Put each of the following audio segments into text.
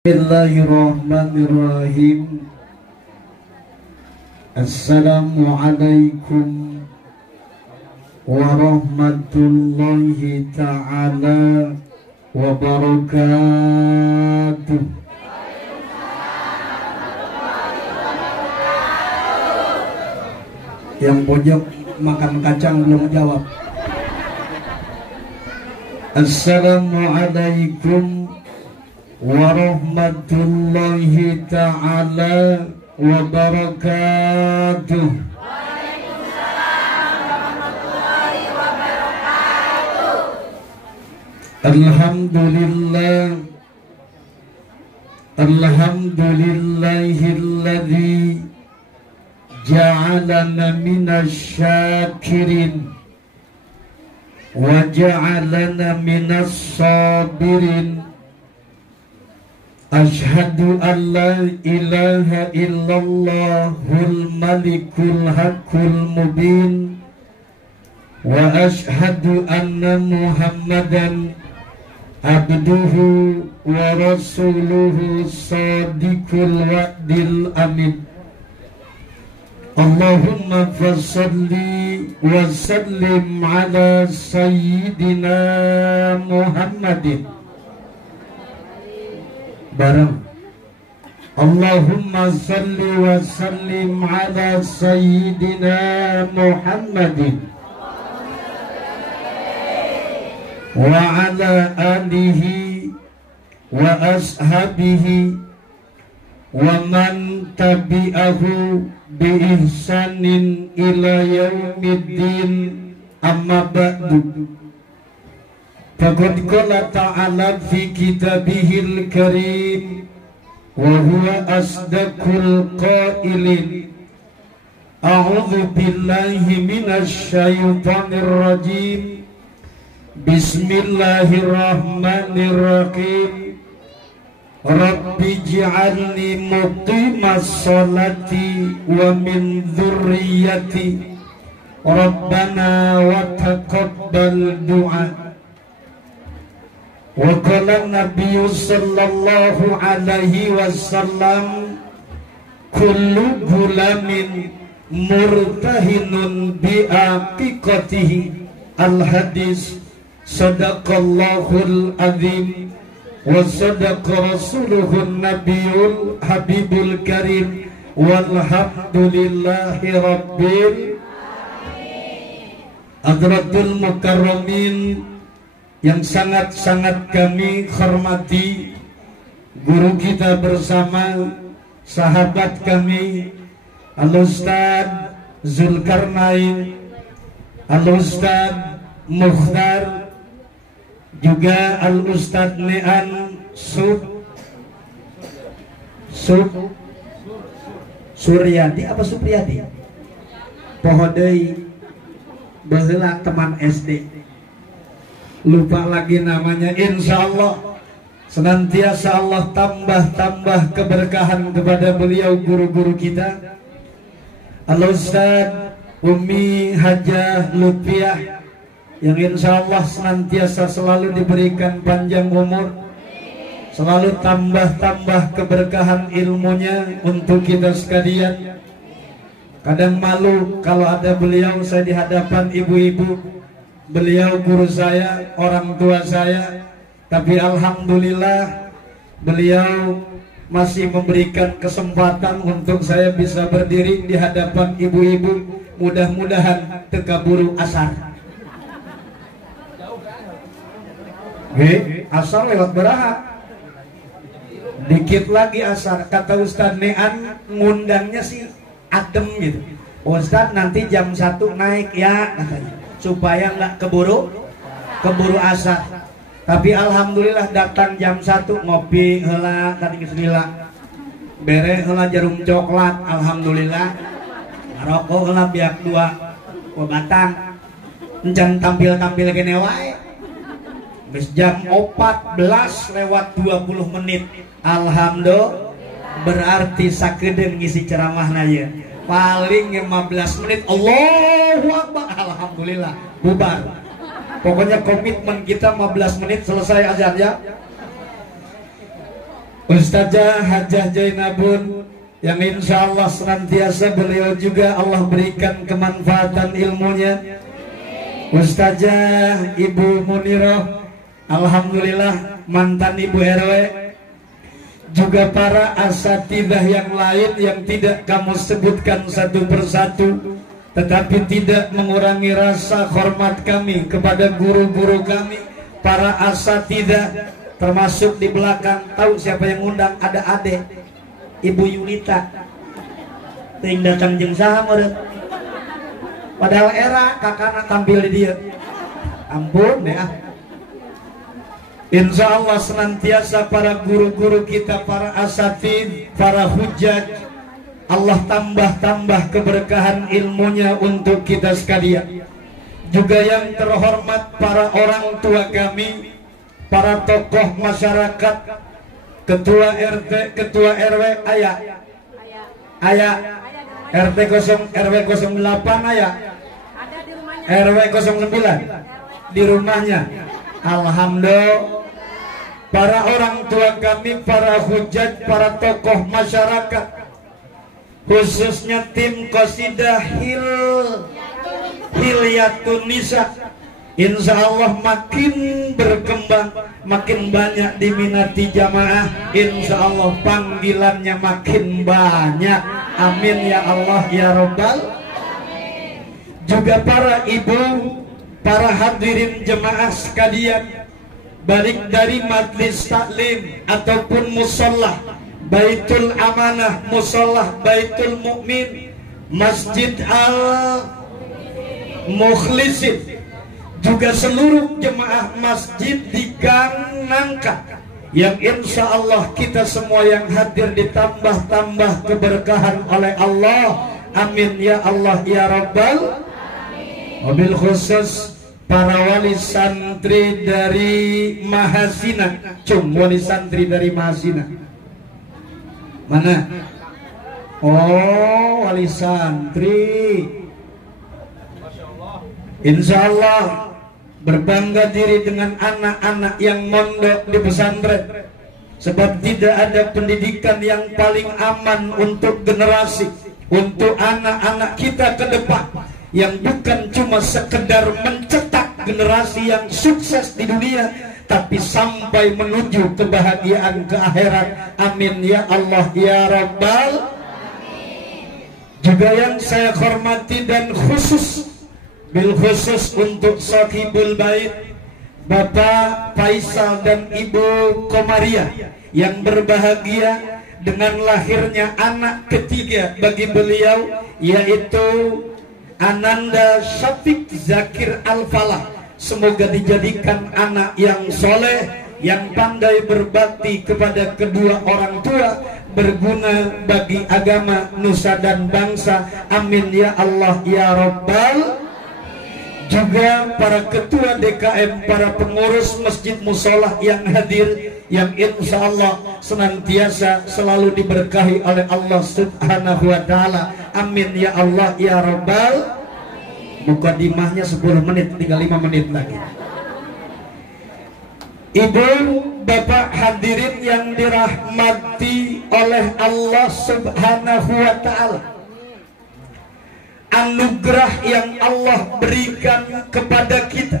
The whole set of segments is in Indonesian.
Bismillahirrahmanirrahim. Assalamualaikum warahmatullahi ta'ala wabarakatuh. Yang pojok makan kacang belum jawab. Assalamualaikum warahmatullahi ta'ala wabarakatuh. Waalaikumsalam warahmatullahi wabarakatuh. Alhamdulillah, alhamdulillahilladzi ja'alana minasy syakirin wa ja'alana minas sabirin. Ashhadu an la ilaha illallahul malikul haqqul mubin wa ashhadu anna muhammadan abduhu wa rasuluhu sadiqul wa'dil amin. Allahumma fassalli wa sallim ala sayyidina Muhammadin. Bareng Allahumma salli wa sallim ala sayyidina Muhammadin wa ala alihi wa ashabihi wa man tabi'ahu bi ihsanin ila yaumiddin, amma ba'du. Faqad qala ta'ala fi kitabihil karim wa huwa asdaqul qailin. A'udzu billahi minasy syaithanir rajim. Bismillahirrahmanirrahim. Rabbi ij'alni muqimas sholati wa min dzurriyyati Rabbana wa taqabbal du'a. Wa qala Nabi sallallahu alaihi wasallam kullu gulamin murtahinun bi aqiqatihi. Al-hadis. Sadaqallahul azim wa sadaqa rasuluhun nabiyul habibul karim walhamdulillahi rabbil hadratul mukarramin. Yang sangat-sangat kami hormati guru kita bersama, sahabat kami Al-Ustaz Zulkarnain, Al-Ustaz Mukhtar, juga Al-Ustaz Nean Suryadi apa Supriyadi pohodei baheula teman SD, lupa lagi namanya. Insya Allah senantiasa Allah tambah keberkahan kepada beliau guru-guru kita, Al-Ustaz Umi Hajah Lutfiah, yang insya Allah senantiasa selalu diberikan panjang umur, selalu tambah keberkahan ilmunya untuk kita sekalian. Kadang malu kalau ada beliau saya di hadapan ibu-ibu, beliau guru saya, orang tua saya, tapi alhamdulillah beliau masih memberikan kesempatan untuk saya bisa berdiri di hadapan ibu-ibu. Mudah-mudahan tekaburu asar. Asar lewat beraha, dikit lagi asar. Kata Ustaz Nean ngundangnya sih adem gitu. Ustaz nanti jam 1 naik ya katanya, supaya nggak keburu asar. Tapi alhamdulillah datang jam 1 ngopi heula tadi geus bere heula jarum coklat, alhamdulillah. Rokok heula biak 2 batang. Encan tampil kene wae. Bis jam 14 lewat 20 menit. Alhamdulillah, berarti sakedeung ngisi ceramahna ya. Paling 15 menit Allahu Akbar, alhamdulillah bubar. Pokoknya komitmen kita 15 menit selesai azan ya. Ustazah Hajah Jainabun, yang insya Allah senantiasa beliau juga Allah berikan kemanfaatan ilmunya. Ustazah Ibu Munirah, alhamdulillah mantan Ibu RW, juga para asatidzah yang lain yang tidak kamu sebutkan satu persatu, tetapi tidak mengurangi rasa hormat kami kepada guru-guru kami, para asatidzah, termasuk di belakang. Tahu siapa yang undang? Ada Ade, Ibu Yunita, ting datang jeung saha meureun, padahal era kakana tampil di dia. Ampun deh ah. Insya Allah senantiasa para guru-guru kita, para asatidz, para hujjaj, Allah tambah keberkahan ilmunya untuk kita sekalian. Juga yang terhormat para orang tua kami, para tokoh masyarakat, ketua RT, ketua RW, ayah RT 0 RW 08 ayah, RW 09 di rumahnya. Alhamdulillah, para orang tua kami, para hujjaj, para tokoh masyarakat, khususnya tim Qasidah Hilyatun Nisa, insya Allah makin berkembang, makin banyak diminati jamaah. Insya Allah panggilannya makin banyak. Amin ya Allah ya Rabbal. Juga para ibu, para hadirin jemaah sekalian, baik dari majlis taklim ataupun musolah, Baitul Amanah, musolah Baitul Mukmin, Masjid Al Mukhlisin, juga seluruh jemaah masjid di Gang Nangka, yang insya Allah kita semua yang hadir ditambah keberkahan oleh Allah. Amin ya Allah ya Rabbal. Mobil khusus para wali santri dari Mahasina. Wali santri dari Mahasina mana? Oh, wali santri Insya Allah berbangga diri dengan anak-anak yang mondok di pesantren. Sebab tidak ada pendidikan yang paling aman untuk generasi, untuk anak-anak kita ke depan, yang bukan cuma sekedar mencetak generasi yang sukses di dunia, tapi sampai menuju kebahagiaan ke akhirat. Amin ya Allah ya Rabbal. Juga yang saya hormati dan bil khusus untuk sahibul bait Bapak Faisal dan Ibu Komaria yang berbahagia dengan lahirnya anak ketiga bagi beliau, yaitu Ananda Syafiq Zakir Al-Falah. Semoga dijadikan anak yang soleh, yang pandai berbakti kepada kedua orang tua, berguna bagi agama, nusa dan bangsa. Amin ya Allah ya Rabbal. Juga para ketua DKM, para pengurus masjid musola yang hadir, yang insya Allah senantiasa selalu diberkahi oleh Allah Subhanahu wa Ta'ala. Amin ya Allah ya Rabbal. Mukadimahnya 10 menit, tinggal 5 menit lagi. Ibu bapak hadirin yang dirahmati oleh Allah Subhanahu wa Ta'ala, anugerah yang Allah berikan kepada kita,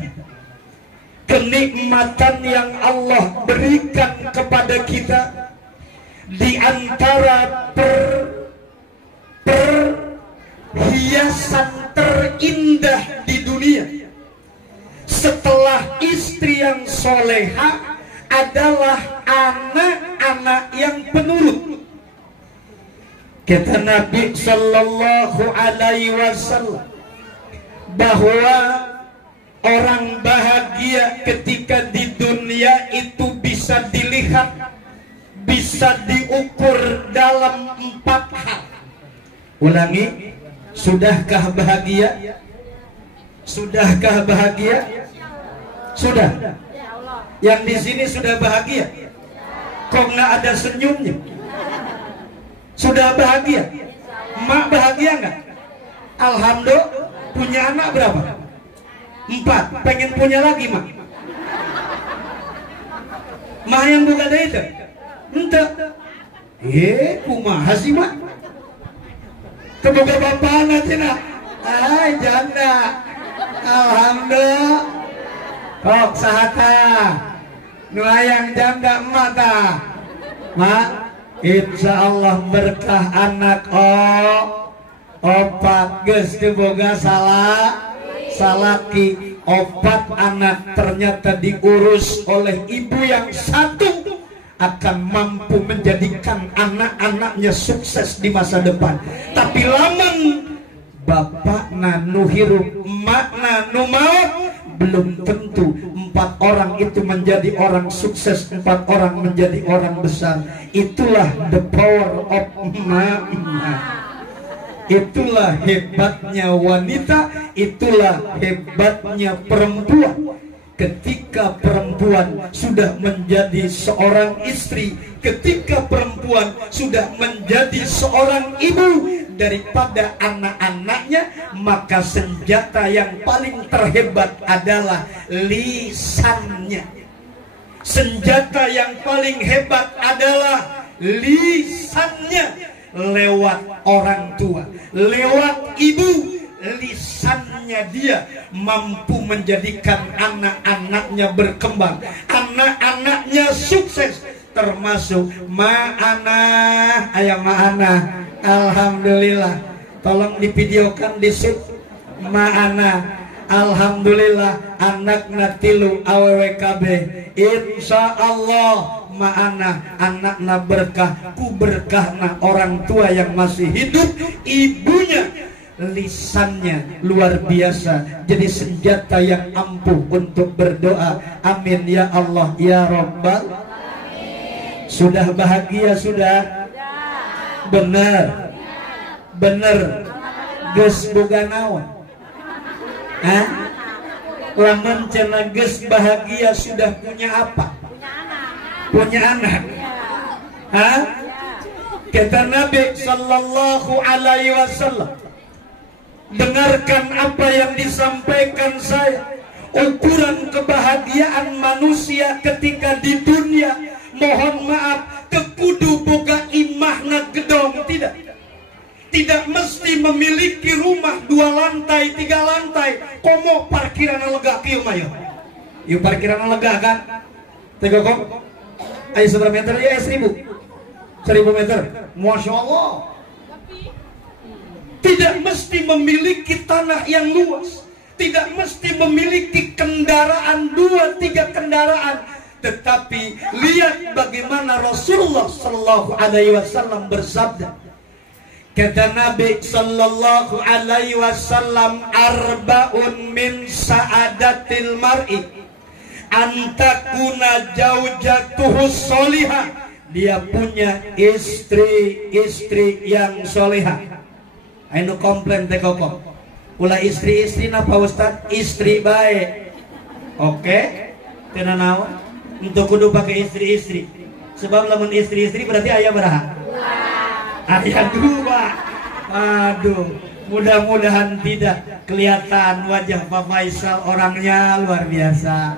kenikmatan yang Allah berikan kepada kita, di antara perhiasan terindah di dunia setelah istri yang soleha adalah anak-anak yang penurut. Kata Nabi Sallallahu Alaihi Wasallam bahwa orang bahagia ketika di dunia itu bisa dilihat, bisa diukur dalam 4 hal. Ulangi, sudahkah bahagia? Sudahkah bahagia? Sudah. Yang di sini sudah bahagia? Kok nggak ada senyumnya? Sudah bahagia? Mak bahagia nggak? Alhamdulillah. Punya anak berapa? 4. Pengen punya lagi mak? Mak yang buka dari itu? Ente. Kumaha sih mak? Kebuka bapak nanti nak? Janda. Alhamdulillah. Kok sahata nulayang janda mata mak. Insya Allah berkah anak opat geus diboga salaki 4 anak ternyata diurus oleh ibu yang satu akan mampu menjadikan anak-anaknya sukses di masa depan. Tapi lamun bapak nanu hirup, mak nanu maut, belum tentu 4 orang itu menjadi orang sukses, 4 orang menjadi orang besar. Itulah the power of mama. Itulah hebatnya wanita, itulah hebatnya perempuan. Ketika perempuan sudah menjadi seorang istri, ketika perempuan sudah menjadi seorang ibu daripada anak-anaknya, maka senjata yang paling terhebat adalah lisannya. Senjata yang paling hebat adalah lisannya. Lewat orang tua, lewat ibu, lisannya dia mampu menjadikan anak-anaknya berkembang, anak-anaknya sukses, termasuk ma'ana. Ayah ma'ana, alhamdulillah. Tolong divideokan di sub ma'ana. Alhamdulillah anakna tilu awwkb. Insya Allah ma'ana anakna berkah, ku berkahna orang tua yang masih hidup, ibunya. Lisannya luar biasa, jadi senjata yang ampuh untuk berdoa. Amin ya Allah ya Rabbal. Sudah bahagia sudah? Benar. Benar. Geus boga naon? Lamun cenah geus bahagia sudah punya apa? Punya anak. Kata Nabi Sallallahu Alaihi Wasallam, dengarkan apa yang disampaikan saya. Ukuran kebahagiaan manusia ketika di dunia, mohon maaf, tekudu boga imahna gedong, tidak. Tidak mesti memiliki rumah 2 lantai, 3 lantai. Komo parkiran lega kieu mah yuk parkiran lega kan? Tega kok. Ayo 1 meter ya 1000 meter. Masya Allah. Tidak mesti memiliki tanah yang luas. Tidak mesti memiliki kendaraan 2-3 kendaraan, tetapi lihat bagaimana Rasulullah Sallallahu Alaihi Wasallam bersabda. Kata Nabi Sallallahu Alaihi Wasallam, arba'un min sa'adatil mar'i antakuna jaujatuhu solihah. Dia punya istri yang solehah. Ayo komplain teh kok. Ulah istri-istri napa Ustad? Istri baik. Oke? Tena naon? Untuk kudu pakai istri-istri. Sebab lamun istri-istri berarti ayah beraha? Ayah 2. Aduh, mudah-mudahan tidak. Kelihatan wajah Pak Faisal orangnya luar biasa.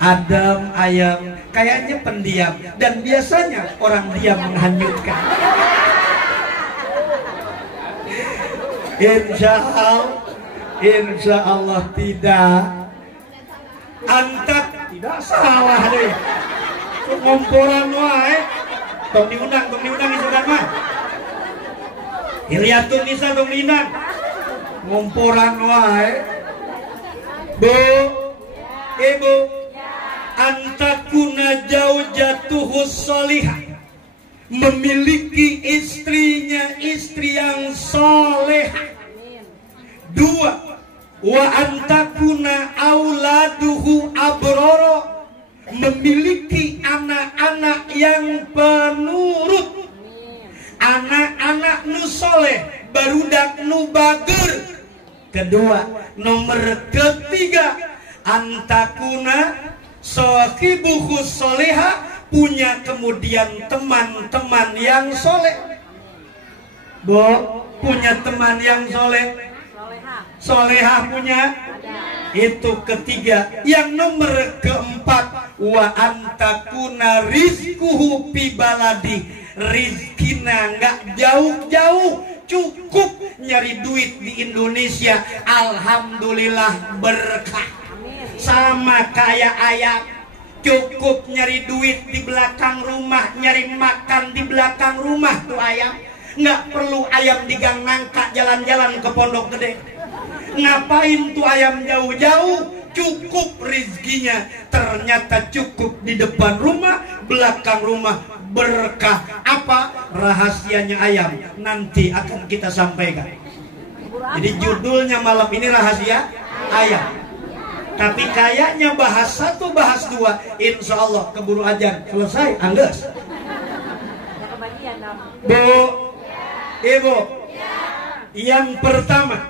Adem, ayam, kayaknya pendiam. Dan biasanya orang diam menghanyutkan. Insya Allah tidak. Antak tidak salah deh. Ngomporan wae. Tong diundang isukan mah. Iliatun Nisa tong diundang. Ngomporan wae. Bu, ibu, antakuna jaujatuhu solihah. Memiliki istri yang solehah. 2, wa antakuna auladuhu abroro. Memiliki anak-anak yang penurut. Anak-anak nu soleh, barudak nu bager. Kedua, nomor ketiga, antakuna sahibuhu soleha, punya kemudian teman-teman yang soleh. Bu, punya teman yang soleh. Soleha punya. Itu ketiga. Yang nomor keempat, wa antakuna rizkuhu fi baladi. Rizkina nggak jauh-jauh, cukup nyari duit di Indonesia. Alhamdulillah berkah. Sama kayak ayam, cukup nyari duit di belakang rumah, nyari makan di belakang rumah tuh ayam. Nggak perlu ayam di gang nangka jalan-jalan ke Pondok Gede. Ngapain tuh ayam jauh-jauh? Cukup rizkinya. Ternyata cukup di depan rumah, belakang rumah, berkah. Apa rahasianya ayam? Nanti akan kita sampaikan. Jadi judulnya malam ini rahasia ayam. Tapi kayaknya bahas 1, bahas 2, insya Allah keburu ajan selesai. Angges. Bu, ibu, yang pertama,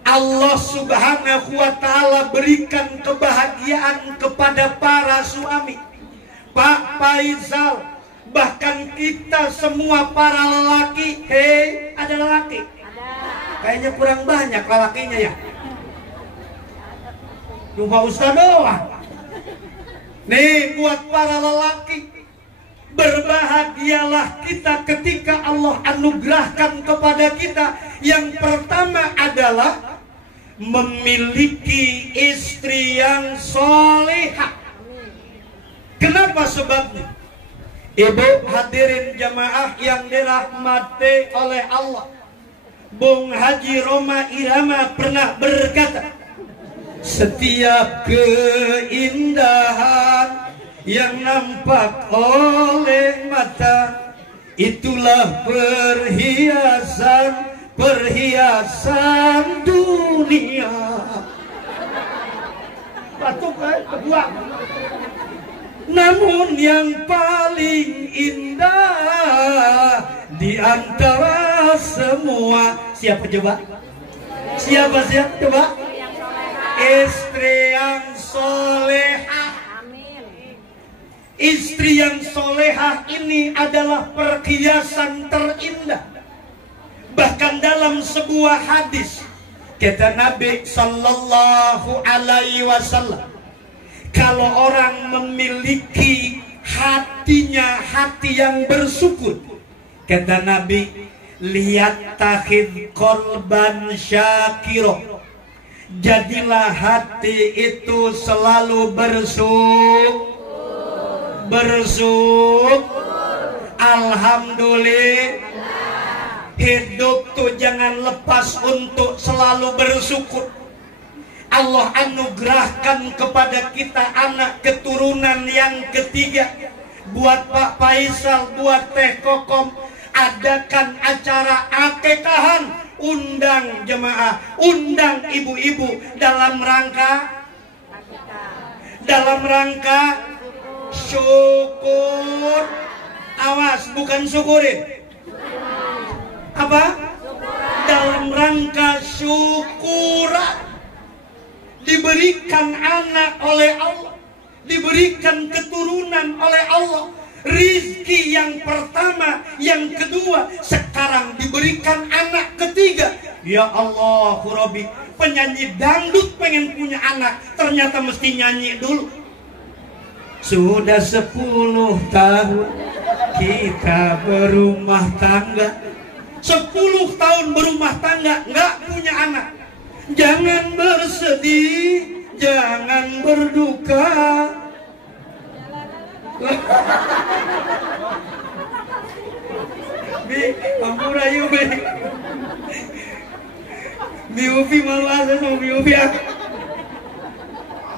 Allah Subhanahu wa Ta'ala berikan kebahagiaan kepada para suami. Pak Faisal, bahkan kita semua para lelaki. Hei, ada lelaki? Kayaknya kurang banyak lelakinya ya. Cuma Ustaz doang. Nih buat para lelaki, berbahagialah kita ketika Allah anugerahkan kepada kita. Yang pertama adalah memiliki istri yang solehah. Kenapa sebabnya? Ibu hadirin jamaah yang dirahmati oleh Allah, Bung Haji Roma Irama pernah berkata, setiap keindahan yang nampak oleh mata, itulah perhiasan dunia. Batuk kedua. Namun yang paling indah di antara semua, siapa coba? Siapa coba? Istri yang solehah. Istri yang solehah ini adalah perhiasan terindah. Bahkan dalam sebuah hadis Kata Nabi sallallahu alaihi wasallam, kalau orang memiliki hatinya hati yang bersyukur, kata Nabi, lihat takhid korban syakiro, jadilah hati itu selalu bersyukur. Alhamdulillah. Hidup tuh jangan lepas untuk selalu bersyukur. Allah anugerahkan kepada kita anak keturunan yang ketiga. Buat Pak Faisal, buat Teh Kokom, adakan acara akekahan, undang jemaah, undang ibu-ibu dalam rangka syukur. Awas, bukan syukurin. Apa? Dalam rangka syukuran. Diberikan anak oleh Allah, diberikan keturunan oleh Allah, rizki yang pertama, yang kedua, sekarang diberikan anak ketiga. Ya Allah, Rabbi, penyanyi dangdut pengen punya anak, ternyata mesti nyanyi dulu. Sudah 10 tahun kita berumah tangga, 10 tahun berumah tangga, nggak punya anak. Jangan bersedih, jangan berduka. Bi, ampun ayo Bi. Bi Upi malu asa sama Bi Upi.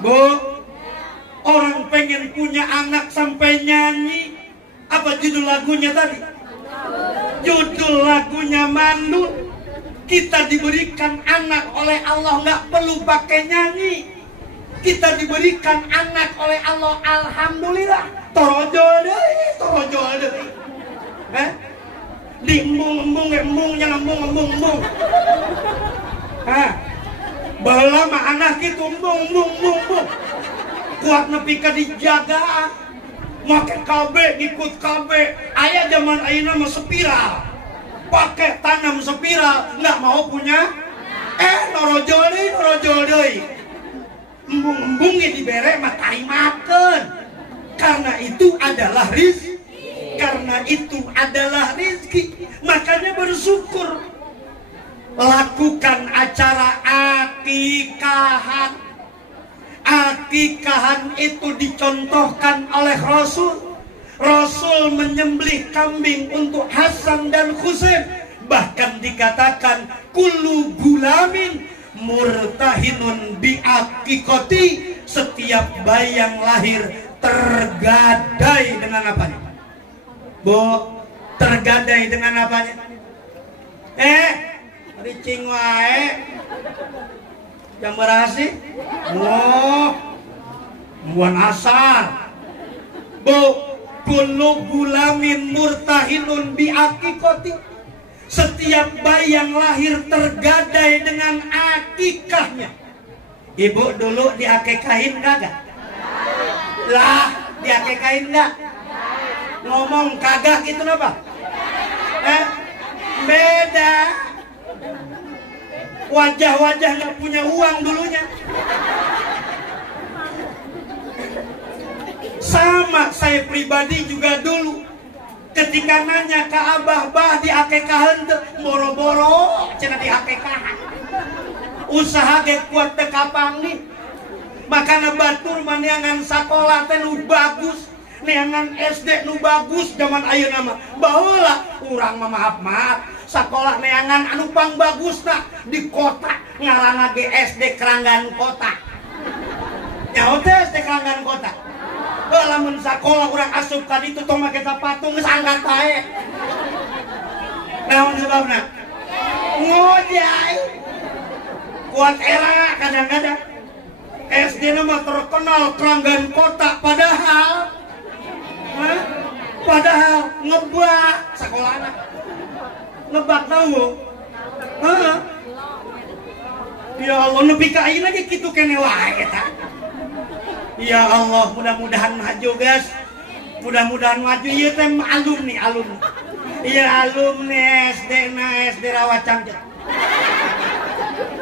Bu, orang pengen punya anak sampai nyanyi. Apa judul lagunya tadi? Judul lagunya Mandul. Kita diberikan anak oleh Allah, nggak perlu pakai nyanyi. Kita diberikan anak oleh Allah, alhamdulillah. Torojo deh. Diembung yang embung. Baheula mah anak itu embung. Kuat nepi ka dijagaan. Make KB, ngikut KB. Aya zaman ayeuna mah spiral. Pakai tanam spiral, nggak mau punya. Norojo deui. Embung dibere mah tarimakeun. Karena itu adalah rizki. Makanya bersyukur. Lakukan acara akikahan. Akikahan itu dicontohkan oleh Rasul. Rasul menyembelih kambing untuk Hasan dan Husain. Bahkan dikatakan kullu gulamin murtahinun bi'aqiqati. Setiap bayi yang lahir tergadai dengan apanya? Bu, tergadai dengan apanya? Ricing wae. Jam berasi? Buan asar. Bu, kullu gulamin murtahinun bi'aqiqati. Setiap bayi yang lahir tergadai dengan akikahnya. Ibu dulu diakikahin kagak? Lah, diakikahin enggak? Ngomong kagak gitu apa? Beda. Wajah-wajah nggak punya uang dulunya. Sama saya pribadi juga dulu. Ketika nanya ke abah, bah di akekahan tuh boro-boro cenah di akekahan. Usaha ge kuat teu kapang nih. Makana batur maneangan sakola teh nu bagus, neangan SD nu bagus zaman ayeuna mah. Baheula urang mah maaf. Sakola neangan anu pang bagusna di kota ngaranna ge SD Keranggan Kota. Nyaho teh SD Keranggan Kota. Lamun sakola urang asup ka ditu tong make sepatu geus angkat bae. Naon sebabna? Ngojay. Kuat era kadang-kadang. SD nama terkenal Keranggan Kota padahal ngebak sekolahna. Ngebak tahu? Ya Allah, nepi ka ayeuna ge kitu kene wae eta. Ya Allah, mudah-mudahan maju guys. Mudah-mudahan maju. Ieu teh alumni. Iya alumni SD Rawat Cangcut.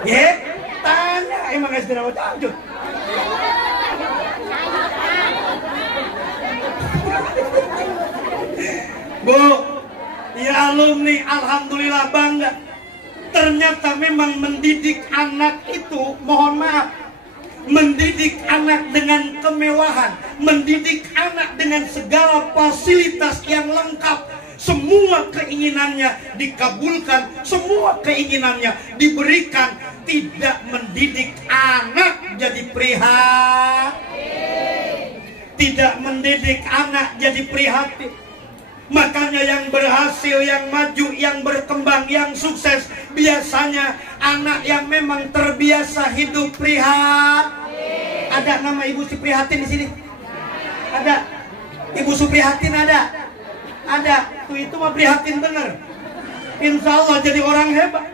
Ya, tanya emang SD rawat tahajud. Bu, ya alumni, alhamdulillah bangga. Ternyata memang mendidik anak itu, mohon maaf, mendidik anak dengan kemewahan, mendidik anak dengan segala fasilitas yang lengkap, semua keinginannya dikabulkan, semua keinginannya diberikan, tidak mendidik anak jadi prihatin, tidak mendidik anak jadi prihatin. Makanya yang berhasil, yang maju, yang berkembang, yang sukses biasanya anak yang memang terbiasa hidup prihatin. Ada nama Ibu Suprihatin di sini? Ada? Ibu Suprihatin ada? Ada. Tuh itu mah prihatin bener. Insya Allah jadi orang hebat.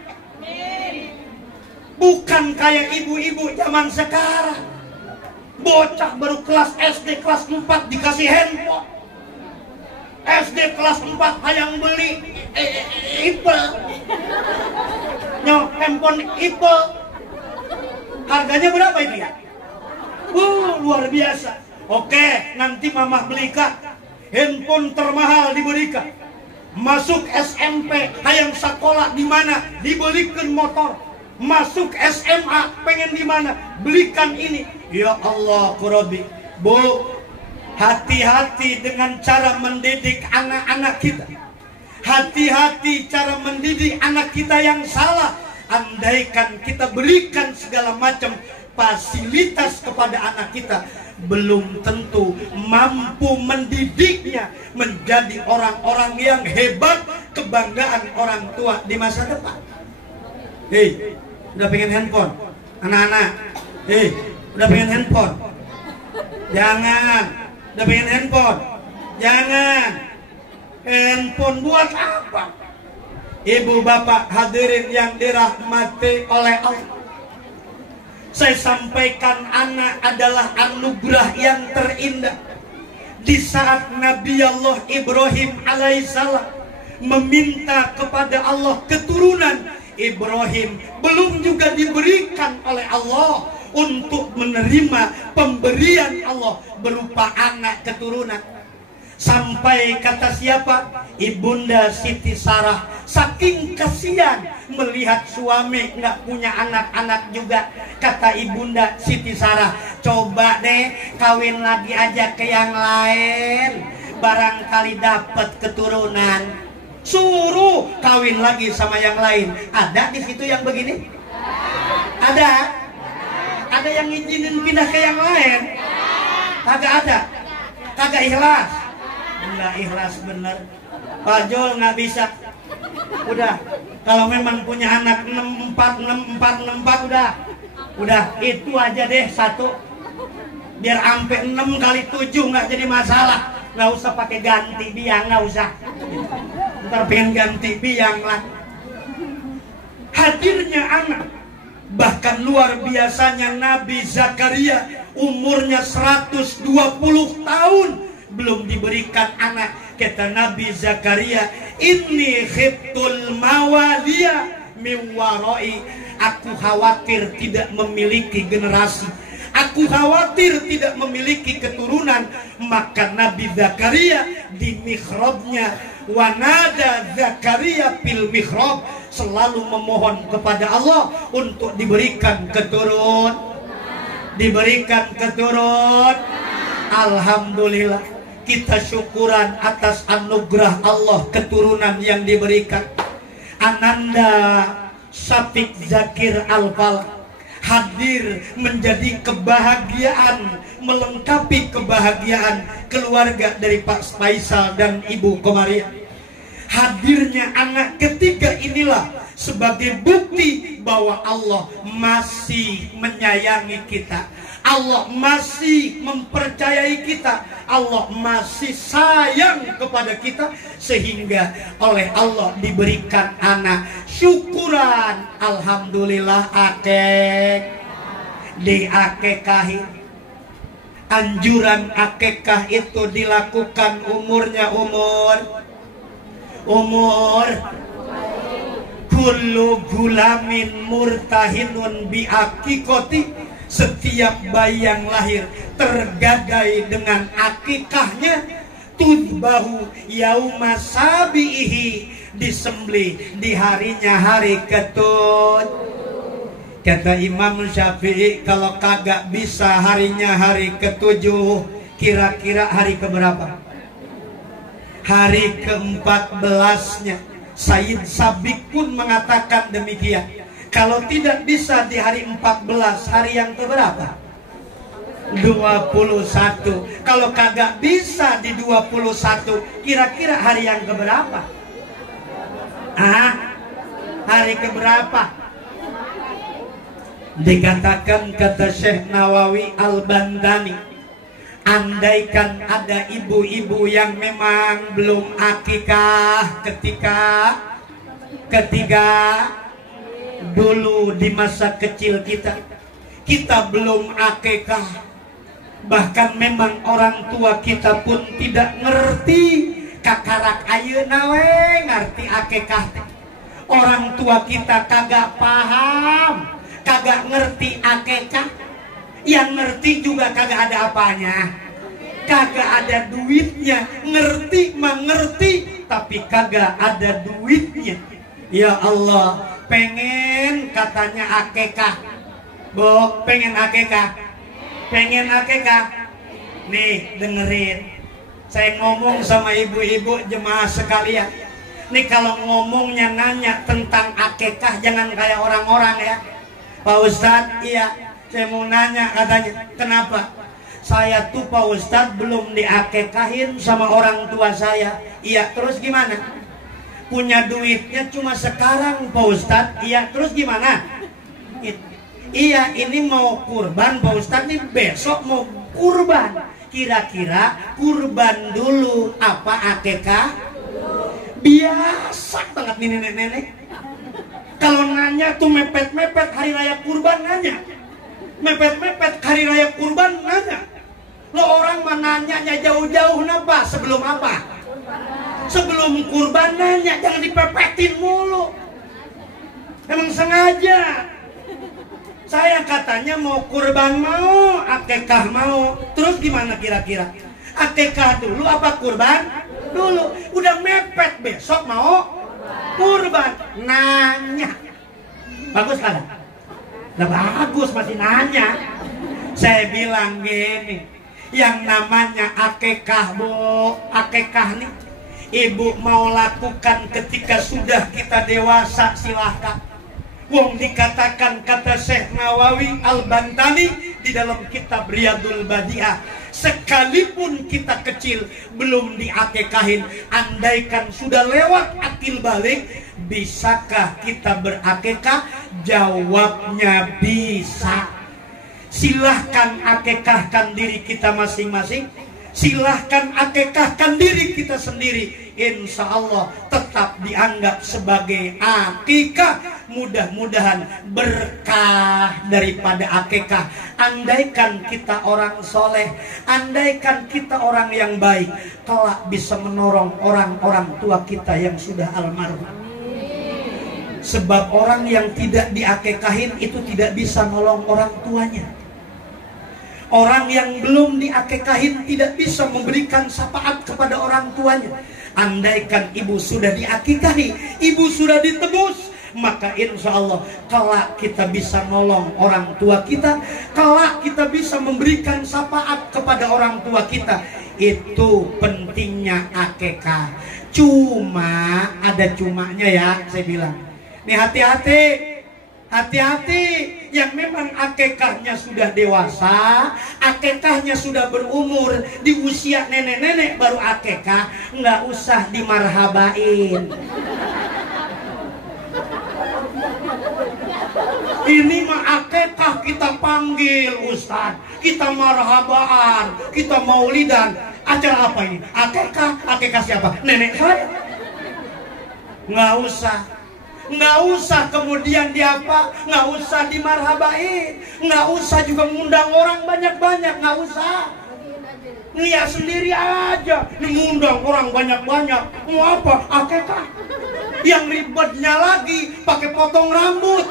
Bukan kayak ibu-ibu zaman sekarang. Bocah baru kelas SD kelas 4 dikasih handphone. SD kelas 4 hayang beli Apple. Handphone Apple. Harganya berapa itu ya? Luar biasa. Oke, nanti mamah belikan handphone termahal diberikan. Masuk SMP hayang sekolah di mana dibelikan motor. Masuk SMA pengen di mana belikan ini. Ya Allah Qurabi. Bu, hati-hati dengan cara mendidik anak-anak kita. Hati-hati cara mendidik anak kita yang salah. Andaikan kita berikan segala macam fasilitas kepada anak kita, belum tentu mampu mendidiknya menjadi orang-orang yang hebat, kebanggaan orang tua di masa depan. Hei, udah pengen handphone? Anak-anak, hei, udah pengen handphone? Jangan. Udah pengen handphone? Jangan. Handphone buat apa? Ibu bapak hadirin yang dirahmati oleh Allah, saya sampaikan anak adalah anugerah yang terindah. Di saat Nabi Allah Ibrahim alaihissalam meminta kepada Allah keturunan, Ibrahim belum juga diberikan oleh Allah untuk menerima pemberian Allah berupa anak keturunan. Sampai kata siapa? Ibunda Siti Sarah saking kasihan melihat suami nggak punya anak-anak juga. Kata Ibunda Siti Sarah, coba deh kawin lagi aja ke yang lain, barangkali dapat keturunan. Suruh kawin lagi sama yang lain. Ada di situ yang begini? Ada? Ada yang izinin pindah ke yang lain? Kagak ada? Kagak ikhlas? Enggak ikhlas bener. Pak Jol nggak bisa. Udah, kalau memang punya anak 64 udah itu aja deh satu. Biar ampe 6 kali 7 nggak jadi masalah. Nggak usah pakai ganti biang, nggak usah. Ntar pengen ganti biang lah. Hadirnya anak, bahkan luar biasanya Nabi Zakaria umurnya 120 tahun belum diberikan anak. Kata Nabi Zakaria, inni khiftul mawaliya min warai, aku khawatir tidak memiliki generasi, aku khawatir tidak memiliki keturunan. Maka Nabi Zakaria di mihrabnya, wanada Zakaria fil mihrab, selalu memohon kepada Allah untuk diberikan keturunan, diberikan keturunan. Alhamdulillah, kita syukuran atas anugerah Allah keturunan yang diberikan. Ananda Syafiq Zakir Al-Fal hadir menjadi kebahagiaan, melengkapi kebahagiaan keluarga dari Pak Faisal dan Ibu Komaria. Hadirnya anak ketiga inilah sebagai bukti bahwa Allah masih menyayangi kita, Allah masih mempercayai kita, Allah masih sayang kepada kita, sehingga oleh Allah diberikan anak. Syukuran, alhamdulillah akek diakekahi. Anjuran akekah itu dilakukan umurnya umur kullu gulamin murtahinun bi akikoti, setiap bayi yang lahir tergadai dengan akikahnya, tudbahu yauma sabihi, disembelih di harinya hari ketujuh. Kata Imam Syafi'i, kalau kagak bisa harinya hari ketujuh, kira-kira hari keberapa? Hari ke-14-nya. Sayyid Sabiq pun mengatakan demikian. Kalau tidak bisa di hari 14, hari yang keberapa? 21. Kalau kagak bisa di 21, kira-kira hari yang keberapa? Hari keberapa? Dikatakan kata Syekh Nawawi Al-Bandani, andaikan ada ibu-ibu yang memang belum akikah ketika dulu di masa kecil kita belum akikah, bahkan memang orang tua kita pun tidak ngerti kakarak ayeuna we ngerti akikah. Orang tua kita kagak paham, kagak ngerti akikah, yang ngerti juga kagak ada apanya, kagak ada duitnya. Ngerti mengerti tapi kagak ada duitnya. Ya Allah, pengen katanya akikah, Bu, pengen akikah, nih dengerin, saya ngomong sama ibu-ibu jemaah sekalian. Nih kalau ngomongnya nanya tentang akikah jangan kayak orang-orang ya. Pak Ustadz, iya, saya mau nanya katanya, kenapa? Saya tuh Pak Ustadz belum diakekahin sama orang tua saya. Iya, terus gimana? Punya duitnya cuma sekarang Pak Ustadz. Iya, terus gimana? Iya, ini mau kurban Pak Ustadz, nih besok mau kurban. Kira-kira kurban dulu apa akekah? Biasa banget nih nenek-nenek. Kalau nanya tuh mepet-mepet hari raya kurban nanya, mepet-mepet hari raya kurban nanya. Lo orang mah nanyanya jauh-jauh napa? Sebelum apa? Sebelum kurban nanya, jangan dipepetin mulu. Emang sengaja. Saya katanya mau kurban mau, akekah mau. Terus gimana kira-kira? Akekah dulu apa kurban dulu? Udah mepet, besok mau kurban, nanya. Bagus kan? Nah bagus, masih nanya. Saya bilang gini, yang namanya akekah, Bu, akekah nih ibu mau lakukan ketika sudah kita dewasa, silahkan. Wong dikatakan kata Syekh Nawawi Al-Bantani di dalam kitab Riyadul Badiah, sekalipun kita kecil belum diakekahin, andaikan sudah lewat akil balik, bisakah kita berakekah? Jawabnya bisa. Silahkan akekahkan diri kita masing-masing, silahkan akekahkan diri kita sendiri. Insya Allah tetap dianggap sebagai akikah. Mudah-mudahan berkah daripada akikah. Andaikan kita orang soleh, andaikan kita orang yang baik, kelak bisa menolong orang-orang tua kita yang sudah almarhum. Sebab orang yang tidak diakekahin itu tidak bisa nolong orang tuanya. Orang yang belum diakekahin tidak bisa memberikan syafaat kepada orang tuanya. Andaikan ibu sudah diakikahi, ibu sudah ditebus, maka insya Allah kelak kita bisa nolong orang tua kita, kelak kita bisa memberikan syafaat kepada orang tua kita. Itu pentingnya akikah. Cuma ada cumanya ya, saya bilang. Nih hati-hati, hati-hati yang memang akikahnya sudah dewasa, akikahnya sudah berumur, di usia nenek-nenek baru akikah, nggak usah dimarhabain. Ini mah akikah kita panggil Ustaz, kita marhabaan, kita maulidan. Acara apa ini? Akikah, akikah siapa? Nenek saya. Nggak usah. Nggak usah kemudian diapa, nggak usah dimarhabain, nggak usah juga ngundang orang banyak-banyak, nggak usah. Lihat sendiri aja, ngundang orang banyak-banyak, mau apa? Akikah. Yang ribetnya lagi pakai potong rambut.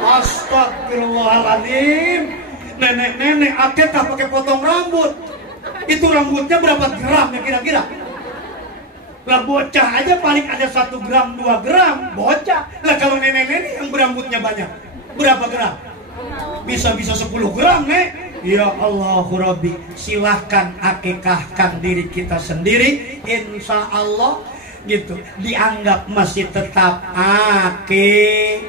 Astagfirullahaladzim. Nenek-nenek akekah pakai potong rambut. Itu rambutnya berapa gram ya kira-kira? Lah bocah aja paling ada 1 gram 2 gram bocah. Lah kalau nenek-nenek yang berambutnya banyak berapa gram? Bisa-bisa 10 gram nek. Ya Allah Rabbi, silahkan akikahkan diri kita sendiri, insya Allah gitu, dianggap masih tetap akik.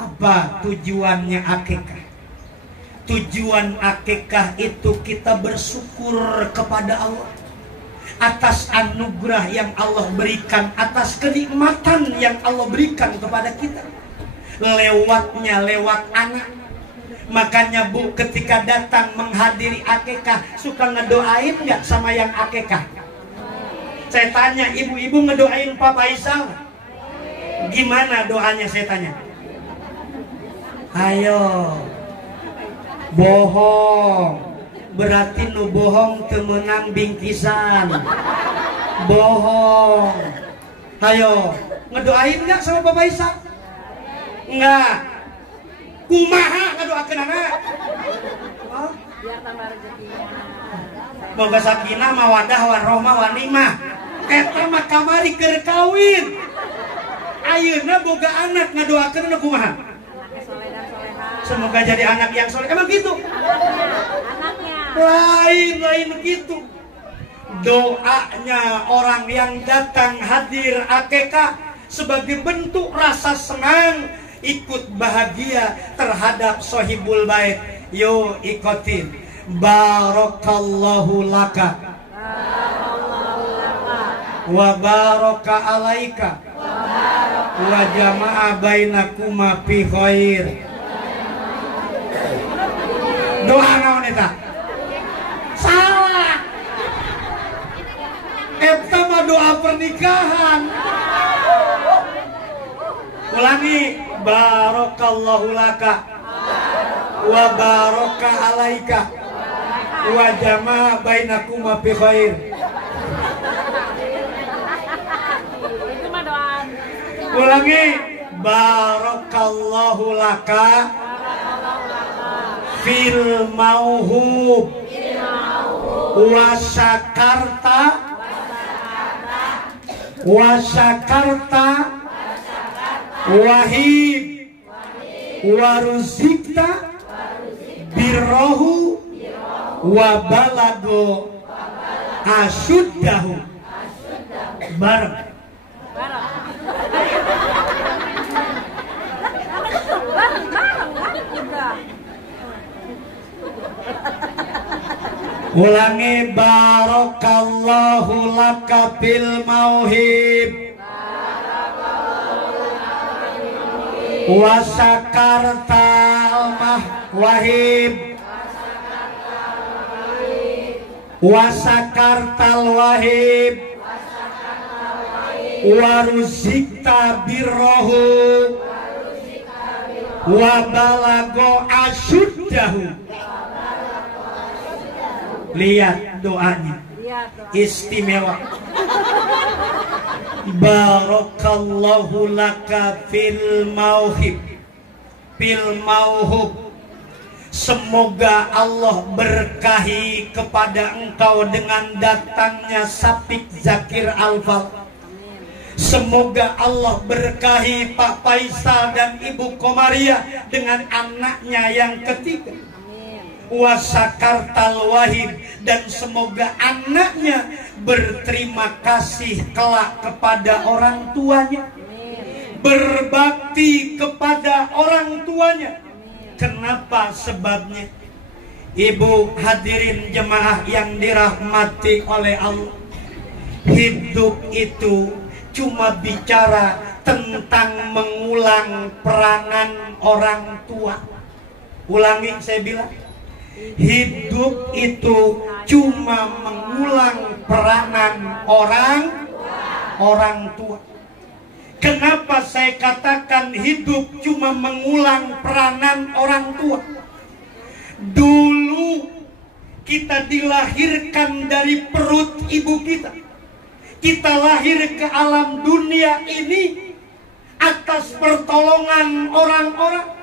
Apa tujuannya akikah? Tujuan akikah itu kita bersyukur kepada Allah atas anugerah yang Allah berikan, atas kenikmatan yang Allah berikan kepada kita. Lewat anak. Makanya Bu, ketika datang menghadiri akikah, suka ngedoain nggak sama yang akikah? Saya tanya, ibu-ibu ngedoain Papa Isal? Gimana doanya saya tanya? Ayo, bohong. Berarti nu bohong temenang bingkisan. Bohong. Ayo, ngedoain nggak sama Papa Isal? Enggak. Kumaha ngadoakeun anak? Biar tambah rezekinya. Boga sakinah mawadah warahmah wanimah. Eta mah kamari keur kawin. Ayeuna boga anak ngadoakeun kumaha? Anaknya soleh dan soleha. Semoga jadi anak yang soleh. Emang gitu? Anaknya. Lain gitu. Doanya orang yang datang hadir akikah sebagai bentuk rasa senang, ikut bahagia terhadap sohibul bait. Yo ikotin. Barakallahu laka wa baraka alaika wa jama'a bainakuma fi khair. Doa naon eta? Salah. Eta mah doa pernikahan. Ulangi. Barakallahu laka wa baraka alaika wa jama'a bainakuma fi khair. Itu mah doa. Ulangi. Barakallahu laka fil mauhub wa sakarta wahid waruzikta birrohu wa balago asyuddahu. Bareng. Ulangi. Barakallahu laka fil mauhib wasakartal wahib waruzikta birrohu wabalago asyuddahu. Lihat doanya, istimewa. Barakallahu laka fil mauhib Semoga Allah berkahi kepada engkau dengan datangnya Sapik Zakir Alfal. Semoga Allah berkahi Pak Faisal dan Ibu Komaria dengan anaknya yang ketiga. Wasakartal wahid, dan semoga anaknya berterima kasih kelak kepada orang tuanya, berbakti kepada orang tuanya. Kenapa sebabnya? Ibu hadirin jemaah yang dirahmati oleh Allah, hidup itu cuma bicara tentang mengulang peranan orang tua. Ulangi, saya bilang, hidup itu cuma mengulang peranan orang tua. Kenapa saya katakan hidup cuma mengulang peranan orang tua? Dulu kita dilahirkan dari perut ibu kita. Kita lahir ke alam dunia ini atas pertolongan orang-orang,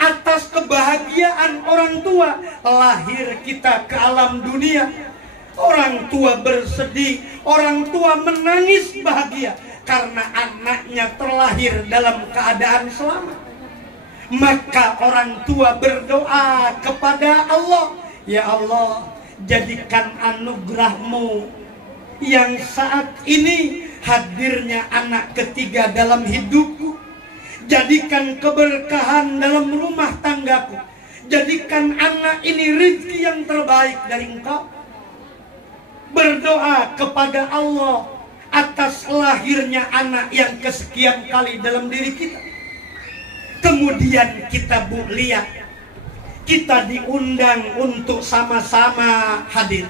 atas kebahagiaan orang tua. Lahir kita ke alam dunia, orang tua bersedih, orang tua menangis bahagia karena anaknya terlahir dalam keadaan selamat. Maka orang tua berdoa kepada Allah, ya Allah, jadikan anugerah-Mu yang saat ini hadirnya anak ketiga dalam hidupku, jadikan keberkahan dalam rumah tanggaku, jadikan anak ini rezeki yang terbaik dari Engkau. Berdoa kepada Allah atas lahirnya anak yang kesekian kali dalam diri kita. Kemudian kita lihat, kita diundang untuk sama-sama hadir.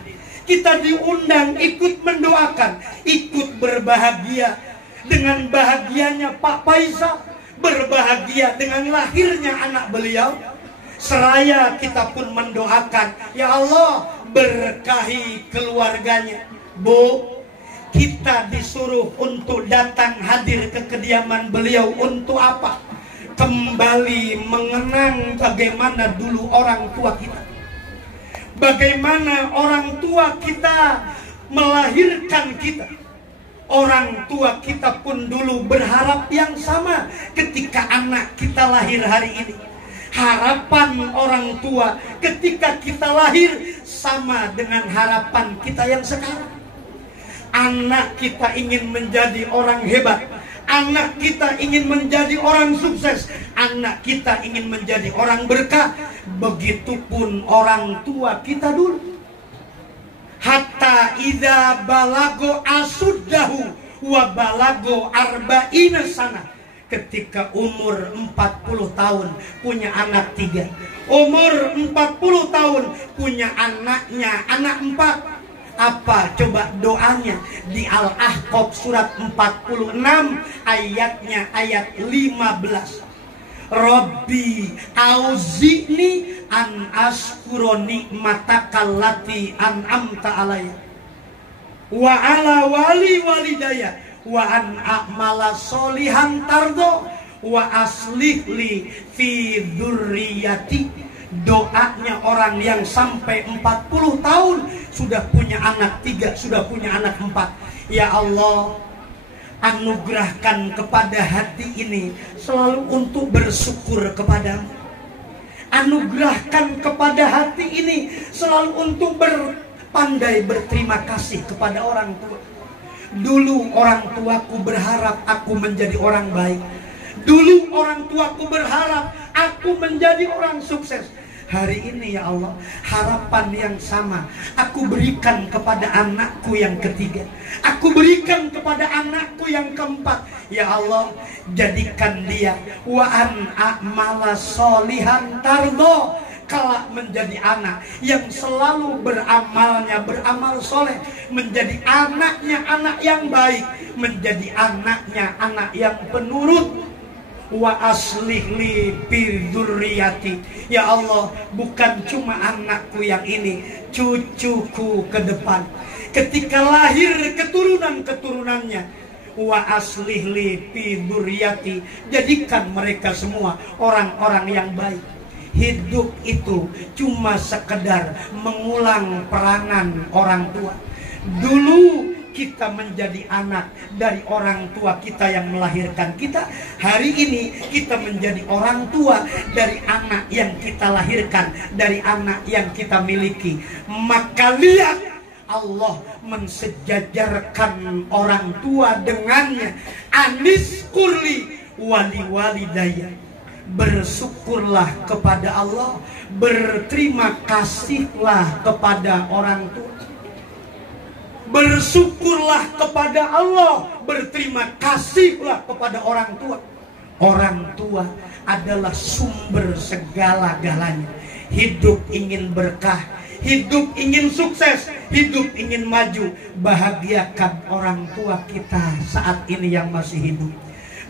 Kita diundang ikut mendoakan, ikut berbahagia dengan bahagianya Pak Faisal, berbahagia dengan lahirnya anak beliau. Seraya kita pun mendoakan, ya Allah, berkahi keluarganya. Bu, kita disuruh untuk datang hadir ke kediaman beliau untuk apa? Kembali mengenang bagaimana dulu orang tua kita, bagaimana orang tua kita melahirkan kita. Orang tua kita pun dulu berharap yang sama ketika anak kita lahir hari ini. Harapan orang tua ketika kita lahir sama dengan harapan kita yang sekarang. Anak kita ingin menjadi orang hebat, anak kita ingin menjadi orang sukses, anak kita ingin menjadi orang berkah. Begitupun orang tua kita dulu. Hatta idza balago asuddahu wa balago arba'ina sana. Ketika umur 40 tahun punya anak 3, umur 40 tahun punya anaknya anak 4. Apa coba doanya di Al-Ahqaf surat 46 ayatnya ayat 15. Rabbi auzi'ni an askura nikmataka allati an'amta alayya wa ala walidayya wa an a'mala sholihan tardo wa aslih li fi dzurriyyati. Doanya orang yang sampai 40 tahun sudah punya anak 3, sudah punya anak 4. Ya Allah, anugerahkan kepada hati ini selalu untuk bersyukur kepadamu. Anugerahkan kepada hati ini selalu untuk berpandai berterima kasih kepada orang tua. Dulu orang tuaku berharap aku menjadi orang baik. Dulu orang tuaku berharap aku menjadi orang sukses. Hari ini ya Allah, harapan yang sama aku berikan kepada anakku yang ketiga, aku berikan kepada anakku yang keempat. Ya Allah, jadikan dia wa an a'mala sholihan tardo, kelak menjadi anak yang selalu beramal soleh, menjadi anaknya anak yang baik, menjadi anaknya anak yang penurut. Wa aslih li fi dzurriyyati. Ya Allah, bukan cuma anakku yang ini, cucuku ke depan. Ketika lahir keturunan-keturunannya, wa aslih li fi dzurriyyati, jadikan mereka semua orang-orang yang baik. Hidup itu cuma sekedar mengulang peranan orang tua. Dulu kita menjadi anak dari orang tua kita yang melahirkan kita. Hari ini kita menjadi orang tua dari anak yang kita lahirkan, dari anak yang kita miliki. Maka lihat, Allah mensejajarkan orang tua dengannya. Anis kurli wali walidayya. Bersyukurlah kepada Allah, berterima kasihlah kepada orang tua. Bersyukurlah kepada Allah, berterima kasihlah kepada orang tua. Orang tua adalah sumber segala-galanya. Hidup ingin berkah, hidup ingin sukses, hidup ingin maju. Bahagiakan orang tua kita saat ini yang masih hidup.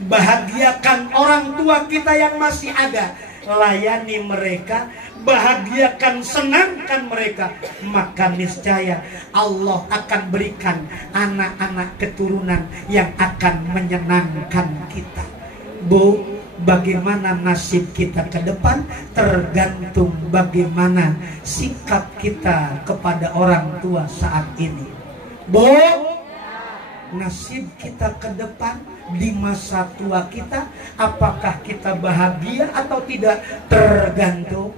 Bahagiakan orang tua kita yang masih ada. layani mereka, bahagiakan, senangkan mereka, maka niscaya Allah akan berikan anak-anak keturunan yang akan menyenangkan kita. Bu, bagaimana nasib kita ke depan tergantung bagaimana sikap kita kepada orang tua saat ini. Bu, nasib kita ke depan di masa tua kita, apakah kita bahagia atau tidak? Tergantung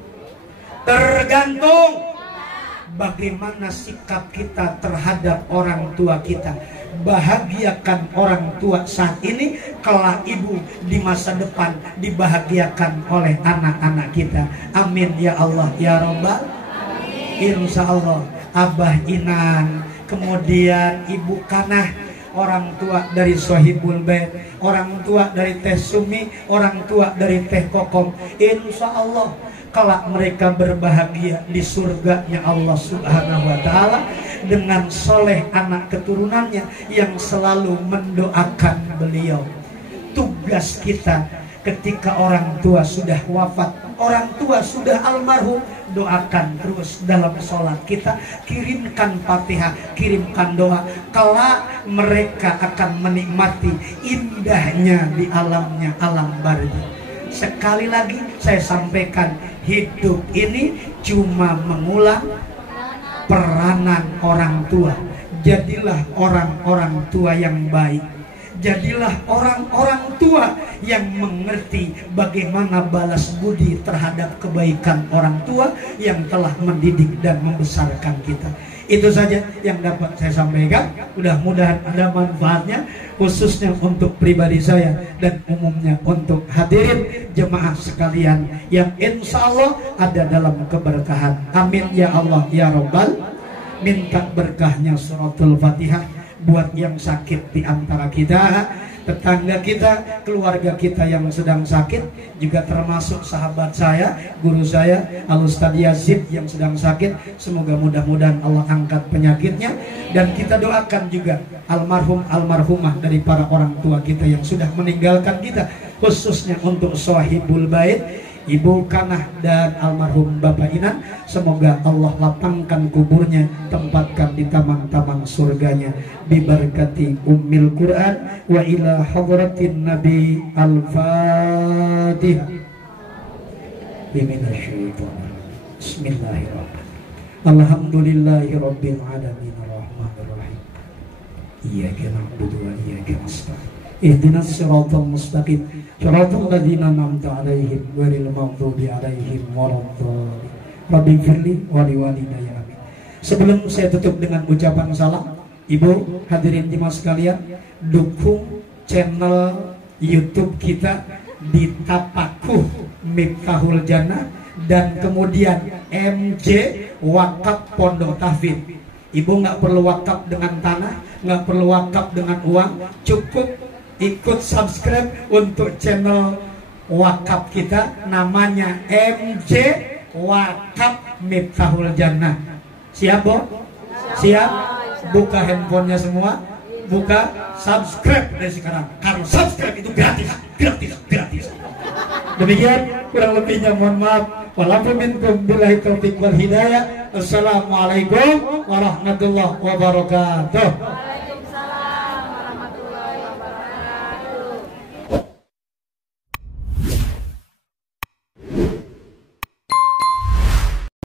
bagaimana sikap kita terhadap orang tua kita. Bahagiakan orang tua saat ini, kelak ibu di masa depan dibahagiakan oleh anak-anak kita. Amin ya Allah ya Rabbal. Insya Allah Abah Inan, kemudian Ibu Kanah, orang tua dari Sohibul Bait, orang tua dari Teh Sumi, orang tua dari Teh Kokom, insya Allah kelak mereka berbahagia di surganya Allah Subhanahu wa Ta'ala dengan soleh anak keturunannya yang selalu mendoakan beliau. Tugas kita ketika orang tua sudah wafat, orang tua sudah almarhum, doakan terus dalam sholat kita, kirimkan Fatihah, kirimkan doa, kelak mereka akan menikmati indahnya di alamnya, alam barzakh. Sekali lagi saya sampaikan, hidup ini cuma mengulang peranan orang tua. Jadilah orang-orang tua yang baik, jadilah orang-orang tua yang mengerti bagaimana balas budi terhadap kebaikan orang tua yang telah mendidik dan membesarkan kita. Itu saja yang dapat saya sampaikan. Mudah-mudahan ada manfaatnya, khususnya untuk pribadi saya dan umumnya untuk hadirin jemaah sekalian yang insya Allah ada dalam keberkahan. Amin ya Allah ya Rabbal. Minta berkahnya suratul Fatihah buat yang sakit di antara kita, tetangga kita, keluarga kita yang sedang sakit, juga termasuk sahabat saya, guru saya Al-Ustaz Yazid yang sedang sakit. Semoga mudah-mudahan Allah angkat penyakitnya, dan kita doakan juga almarhum almarhumah dari para orang tua kita yang sudah meninggalkan kita, khususnya untuk Sohibul Bait, Ibu Kanah dan almarhum Bapak Inan. Semoga Allah lapangkan kuburnya, tempatkan di taman-taman surganya, biberkati Ummil Quran wa ila hadratin Nabi. Al-Fatihah. Bismillahirrahmanirrahim. Alhamdulillahi rabbil alamin arrahmanirrahim. Iyyaka na'budu wa iyyaka nasta'in. Ihdinas siratal mustaqim. Siratal ladzina an'amta 'alaihim ghairil maghdubi 'alaihim waladdallin. Rabbi firli wa liwalidayya amin. Sebelum saya tutup dengan ucapan salam, Ibu hadirin jemaah sekalian, dukung channel YouTube kita di Tapakuh Miftahul Jannah dan kemudian MJ Wakaf Pondok Tahfidz. Ibu nggak perlu wakaf dengan tanah, nggak perlu wakaf dengan uang, cukup ikut subscribe untuk channel wakaf kita, namanya MJ Wakaf Miftahul Jannah. Siap, Bu? Siap? Buka handphonenya semua, buka, subscribe dari sekarang. Karena subscribe itu gratis, gratis, gratis. Demikian kurang lebihnya mohon maaf. Walaupun minkum billahi taufiq wal hidayah. Assalamualaikum warahmatullahi wabarakatuh.